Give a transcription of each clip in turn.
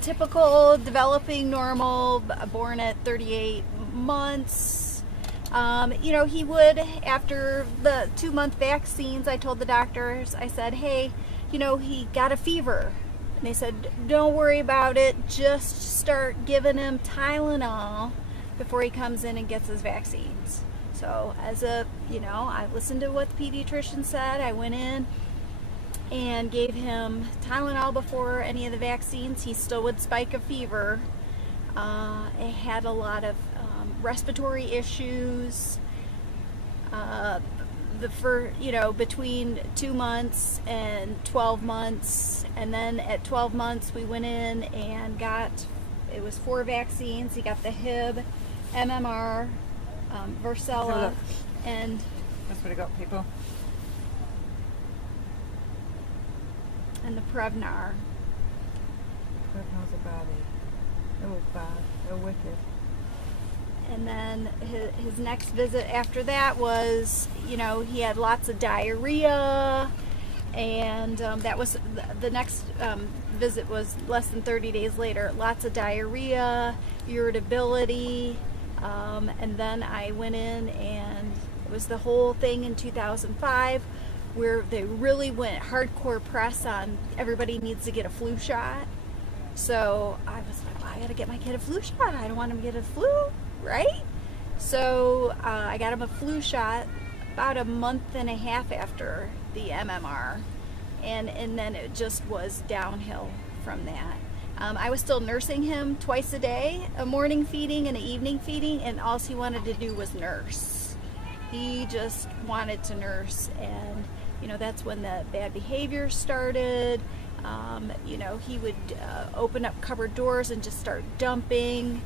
typical developing normal, born at 38 months. He would, after the 2-month vaccines, I told the doctors, I said, hey, he got a fever. And they said, don't worry about it, just start giving him Tylenol before he comes in and gets his vaccines. So I listened to what the pediatrician said. I went in and gave him Tylenol before any of the vaccines. He still would spike a fever. It had a lot of respiratory issues. Between 2 months and 12 months, and then at 12 months we went in and it was 4 vaccines. He got the Hib, MMR, varicella, and that's what I got, people. And the Prevnar. Prevnar's a baddie. Oh, bad. Oh, wicked. And then his next visit after that was, he had lots of diarrhea, and that was the next visit was less than 30 days later. Lots of diarrhea, irritability, and then I went in, and it was the whole thing in 2005 where they really went hardcore press on everybody needs to get a flu shot. So I was like, well, I gotta get my kid a flu shot. I don't want him to get a flu, right? So I got him a flu shot about a month and a half after the MMR, and then it just was downhill from that. I was still nursing him twice a day, a morning feeding and an evening feeding, and all he wanted to do was nurse. He just wanted to nurse, and that's when the bad behavior started. He would open up cupboard doors and just start dumping.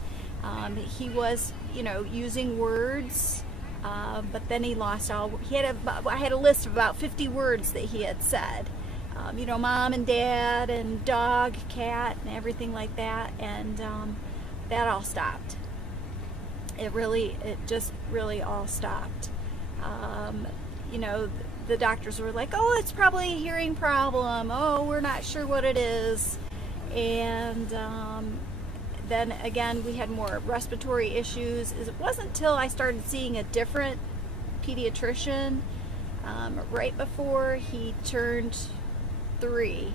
He was, using words, but then he lost all. I had a list of about 50 words that he had said. Mom and dad and dog, cat, and everything like that, and that all stopped. It just really all stopped. The doctors were like, oh, it's probably a hearing problem. Oh, we're not sure what it is. And then again, we had more respiratory issues. It wasn't until I started seeing a different pediatrician right before he turned 3,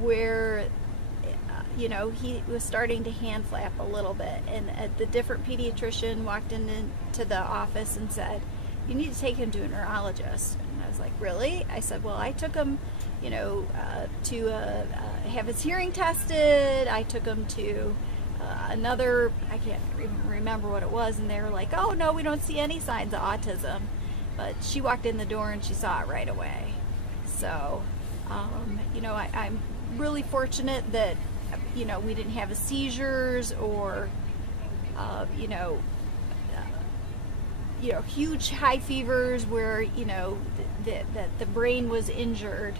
where he was starting to hand flap a little bit, and the different pediatrician walked into the office and said, you need to take him to a neurologist. And I was like, really? I said, well, I took him to have his hearing tested. I took him to another, I can't even remember what it was, and they were like, oh no, we don't see any signs of autism. But she walked in the door and she saw it right away. So I'm really fortunate that we didn't have seizures or huge high fevers where the brain was injured,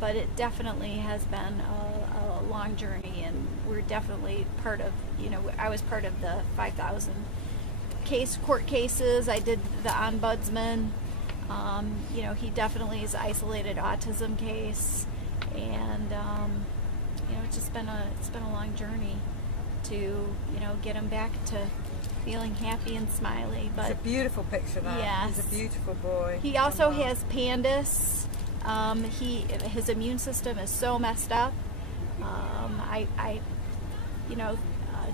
but it definitely has been a long journey, and we're definitely part of, I was part of the 5,000 court cases. I did the ombudsman. He definitely is isolated autism case, and it's been a long journey to get him back to feeling happy and smiley. But it's a beautiful picture now. Yes. He's a beautiful boy. He also has PANDAS. His immune system is so messed up.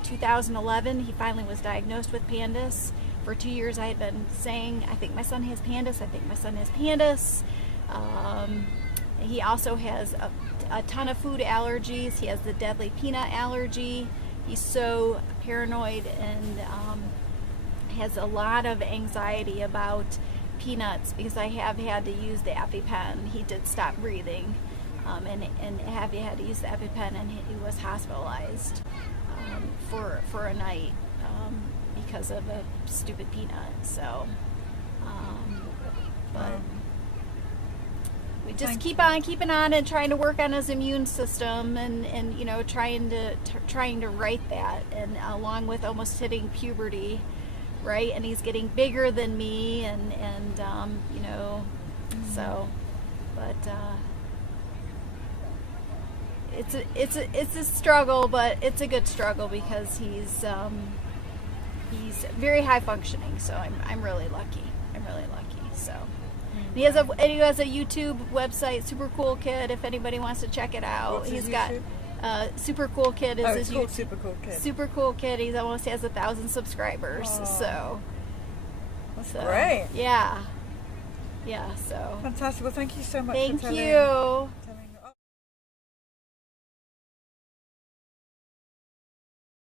2011, he finally was diagnosed with PANDAS. For 2 years, I had been saying, I think my son has PANDAS. I think my son has PANDAS. He also has a ton of food allergies. He has the deadly peanut allergy. He's so paranoid and has a lot of anxiety about peanuts because I have had to use the EpiPen. He did stop breathing, and have had to use the EpiPen, and he was hospitalized for a night because of a stupid peanut. So, but we just keep on keeping on and trying to work on his immune system, and trying to right that, and along with almost hitting puberty, right? And he's getting bigger than me, and so, but it's a struggle, but it's a good struggle because he's very high functioning. So I'm really lucky. I'm really lucky. So he has a YouTube website, Super Cool Kid. If anybody wants to check it out, What's his he's got YouTube? Super Cool Kid is Oh, his it's called YouTube. Super Cool Kid. Super Cool Kid. He almost has 1,000 subscribers. Aw. So That's great. yeah. So Fantastic. Well, thank you so much thank for telling you. telling